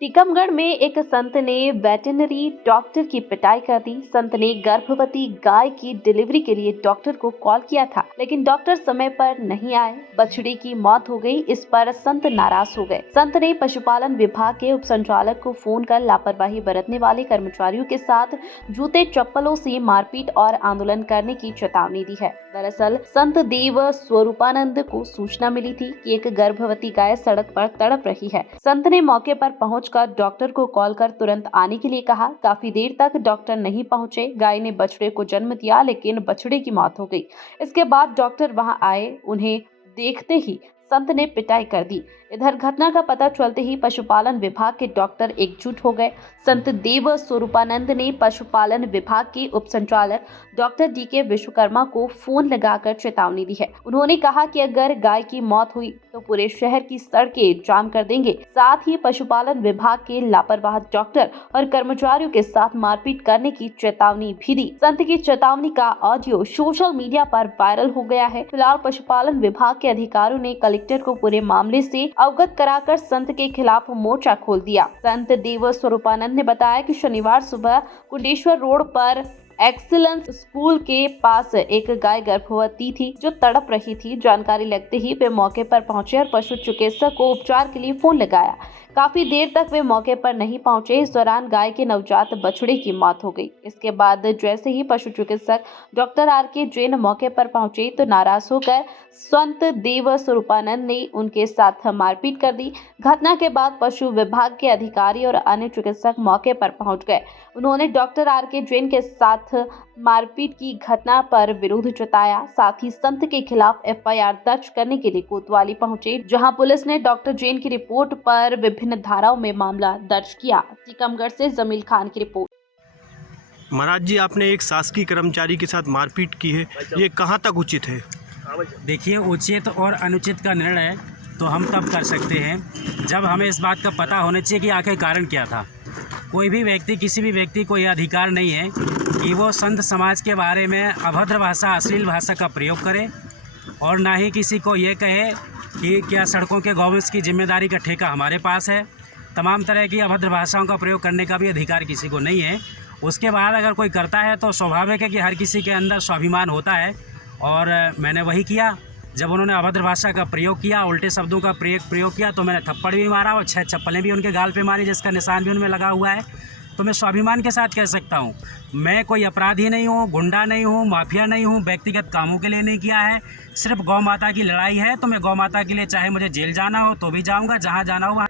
टीकमगढ़ में एक संत ने वेटरनरी डॉक्टर की पिटाई कर दी। संत ने गर्भवती गाय की डिलीवरी के लिए डॉक्टर को कॉल किया था, लेकिन डॉक्टर समय पर नहीं आए। बछड़ी की मौत हो गई। इस पर संत नाराज हो गए। संत ने पशुपालन विभाग के उप संचालक को फोन कर लापरवाही बरतने वाले कर्मचारियों के साथ जूते चप्पलों से मारपीट और आंदोलन करने की चेतावनी दी है। दरअसल संत देव स्वरूपानंद को सूचना मिली थी कि एक गर्भवती गाय सड़क पर तड़प रही है। संत ने मौके पर पहुंचकर डॉक्टर को कॉल कर तुरंत आने के लिए कहा। काफी देर तक डॉक्टर नहीं पहुंचे। गाय ने बछड़े को जन्म दिया, लेकिन बछड़े की मौत हो गई। इसके बाद डॉक्टर वहां आए। उन्हें देखते ही संत ने पिटाई कर दी। इधर घटना का पता चलते ही पशुपालन विभाग के डॉक्टर एकजुट हो गए। संत देव स्वरूपानंद ने पशुपालन विभाग के उप संचालक डॉक्टर DK विश्वकर्मा को फोन लगाकर चेतावनी दी है। उन्होंने कहा कि अगर गाय की मौत हुई तो पूरे शहर की सड़कें जाम कर देंगे। साथ ही पशुपालन विभाग के लापरवाह डॉक्टर और कर्मचारियों के साथ मारपीट करने की चेतावनी भी दी। संत की चेतावनी का ऑडियो सोशल मीडिया पर वायरल हो गया है। फिलहाल पशुपालन विभाग के अधिकारियों ने कलेक्टर को पूरे मामले से अवगत कराकर संत के खिलाफ मोर्चा खोल दिया। संत देव स्वरूपानंद ने बताया कि शनिवार सुबह कुंडेश्वर रोड पर एक्सीलेंस स्कूल के पास एक गाय गर्भवती थी जो तड़प रही थी। जानकारी लगते ही वे मौके पर पहुंचे और पशु चिकित्सक को उपचार के लिए फोन लगाया। काफी देर तक वे मौके पर नहीं पहुंचे। इस दौरान गाय के नवजात बछड़े की मौत हो गई। इसके बाद जैसे ही पशु चिकित्सक डॉक्टर RK जैन मौके पर पहुंचे तो नाराज होकर संत देव स्वरूपानंद ने उनके साथ मारपीट कर दी। घटना के बाद पशु विभाग के अधिकारी और अन्य चिकित्सक मौके पर पहुंच गए। उन्होंने डॉक्टर RK जैन के साथ मारपीट की घटना पर विरोध जताया। साथ ही संत के खिलाफ FIR दर्ज करने के लिए कोतवाली पहुंचे, जहां पुलिस ने डॉक्टर जैन की रिपोर्ट पर विभिन्न धाराओं में मामला दर्ज किया। टीकमगढ़ से जमील खान की रिपोर्ट। महाराज जी, आपने एक शासकीय कर्मचारी के साथ मारपीट की है, ये कहाँ तक उचित है? देखिए, उचित और अनुचित का निर्णय तो हम तब कर सकते हैं जब हमें इस बात का पता होना चाहिए कि आखिर कारण क्या था। कोई भी व्यक्ति, किसी भी व्यक्ति को यह अधिकार नहीं है कि वो संत समाज के बारे में अभद्र भाषा, अश्लील भाषा का प्रयोग करे, और ना ही किसी को ये कहे कि क्या सड़कों के गवर्नेंस की जिम्मेदारी का ठेका हमारे पास है। तमाम तरह की अभद्र भाषाओं का प्रयोग करने का भी अधिकार किसी को नहीं है। उसके बाद अगर कोई करता है तो स्वाभाविक है कि हर किसी के अंदर स्वाभिमान होता है, और मैंने वही किया। जब उन्होंने अभद्र भाषा का प्रयोग किया, उल्टे शब्दों का प्रयोग किया, तो मैंने थप्पड़ भी मारा और 6 चप्पलें भी उनके गाल पे मारी, जिसका निशान भी उनमें लगा हुआ है। तो मैं स्वाभिमान के साथ कह सकता हूँ, मैं कोई अपराधी नहीं हूँ, गुंडा नहीं हूँ, माफिया नहीं हूँ, व्यक्तिगत कामों के लिए नहीं किया है। सिर्फ गौ माता की लड़ाई है, तो मैं गौ माता के लिए चाहे मुझे जेल जाना हो तो भी जाऊँगा, जहाँ जाना हो वहाँ।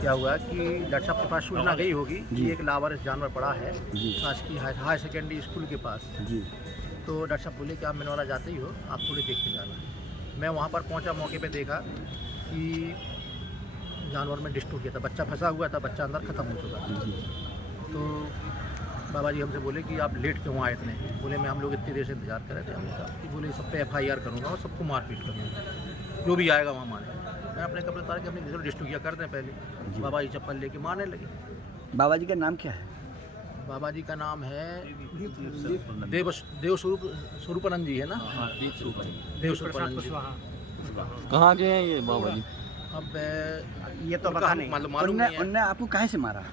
क्या हुआ कि डॉक्टर साहब के पास सूचना गई होगी कि एक लावारिस जानवर पड़ा है शासकीय हाई सेकेंडरी स्कूल के पास जी। तो डॉक्टर साहब बोले कि आप मिनवाला जाते ही हो, आप थोड़ी देख के जाना। मैं वहाँ पर पहुँचा, मौके पे देखा कि जानवर में डिस्टर्ब किया था, बच्चा फंसा हुआ था, बच्चा अंदर ख़त्म हो चुका था। तो बाबा जी हमसे बोले कि आप लेट क्यों आए इतने? बोले मैं हम लोग इतनी देर से इंतजार कर रहे थे। हमने कहा कि बोले सब पे FIR करूँगा और सबको मारपीट करूँगा, जो भी आएगा वहाँ मारे। मैं अपने कपड़े उतार के अपने डिस्टर्ब किया कर दें पहले। बाबा जी चप्पल लेके मारने लगे। बाबा जी का नाम क्या है? बाबा जी का नाम है देव स्वरूपानंद जी, है ना? देव स्वरूपानंद जी। कहाँ के हैं ये बाबा जी? अब ये तो पता नहीं, मालूम नहीं है। उनने आपको काहे से मारा?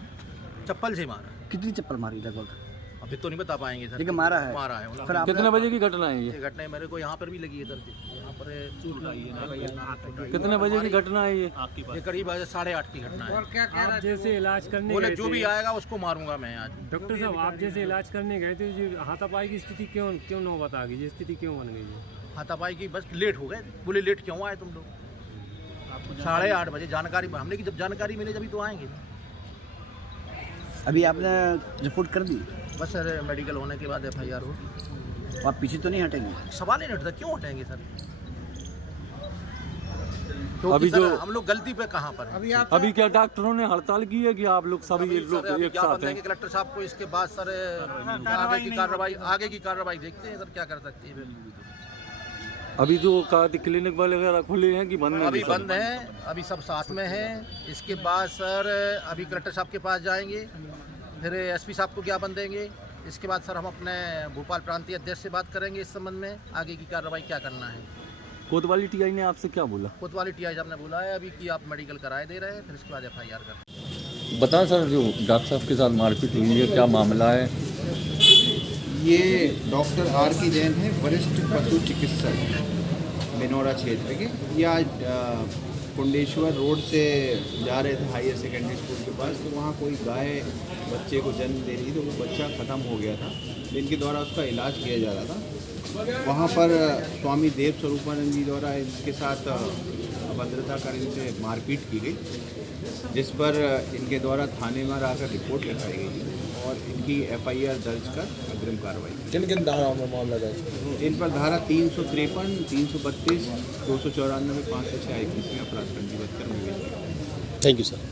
चप्पल से मारा। कितनी चप्पल मारी लगभग? अभी तो नहीं बता पाएंगे सर, लेकिन मारा है। फिर कितने बजे की घटना है ये घटना मेरे को यहाँ पर भी लगी है सर, यहाँ पर चोट लगी है। कितने बजे की घटना है ये? ये करीब 8:30 की घटना है। और क्या आप जैसे इलाज करने बोले गए जो भी थे, आएगा उसको मारूंगा मैं आज। डॉक्टर साहब आप जैसे इलाज करने गए थे, जो हाथापाई की स्थिति क्यों नौबत आ गई? ये स्थिति क्यों बन गई? हाथापाई की बस लेट हो गए। बोले लेट क्यों आए तुम लोग? 8:30 बजे जानकारी हमने की, जब जानकारी मिले जब तो आएंगे। अभी आपने रिपोर्ट कर दी? बस सर मेडिकल होने के बाद FIR होगी। आप पीछे तो नहीं हटेंगे? सवाल ही नहीं उठता, क्यों हटेंगे सर? अभी जो हम लोग गलती पे कहाँ पर हैं? अभी क्या डॉक्टरों ने हड़ताल की है कि आप लोग सभी लोग एक क्या साथ बताएंगे हैं? कलेक्टर साहब को? इसके बाद सर आगे की कार्रवाई देखते हैं सर, क्या कर सकती है। अभी जो क्लिनिक वगैरह खुले हैं कि बंद हैं? अभी बंद हैं, अभी सब साथ में हैं। इसके बाद सर अभी कलेक्टर साहब के पास जाएंगे, फिर SP साहब को ज्ञापन देंगे। इसके बाद सर हम अपने भोपाल प्रांतीय अध्यक्ष से बात करेंगे इस संबंध में, आगे की कार्रवाई क्या करना है। कोतवाली TI ने आपसे क्या बोला? कोतवाली TI साहब ने बोला है अभी कि आप मेडिकल कराए दे रहे हैं, फिर इसके बाद FIR कर। बताएं सर, जो डॉक्टर साहब के साथ मारपीट हुई है, क्या मामला है? ये डॉक्टर आर के जैन है, वरिष्ठ पशु चिकित्सक मिनोरा क्षेत्र के। ये आज कुंडेश्वर रोड से जा रहे थे हायर सेकेंडरी स्कूल के पास, तो वहाँ कोई गाय बच्चे को जन्म दे रही थी, तो वो बच्चा ख़त्म हो गया था। इनके द्वारा उसका इलाज किया जा रहा था। वहाँ पर स्वामी देव स्वरूपानंद जी द्वारा इनके साथ अभद्रता कर इनसे मारपीट की गई, जिस पर इनके द्वारा थाने में आकर रिपोर्ट लिखाई गई और इनकी FIR दर्ज कर अग्रिम कार्रवाई। किन किन धाराओं में मामला दर्ज? इन पर धारा 353, 332, 294, 506 IPC में अपराध पंजीबद्ध कर मिली। Thank you sir.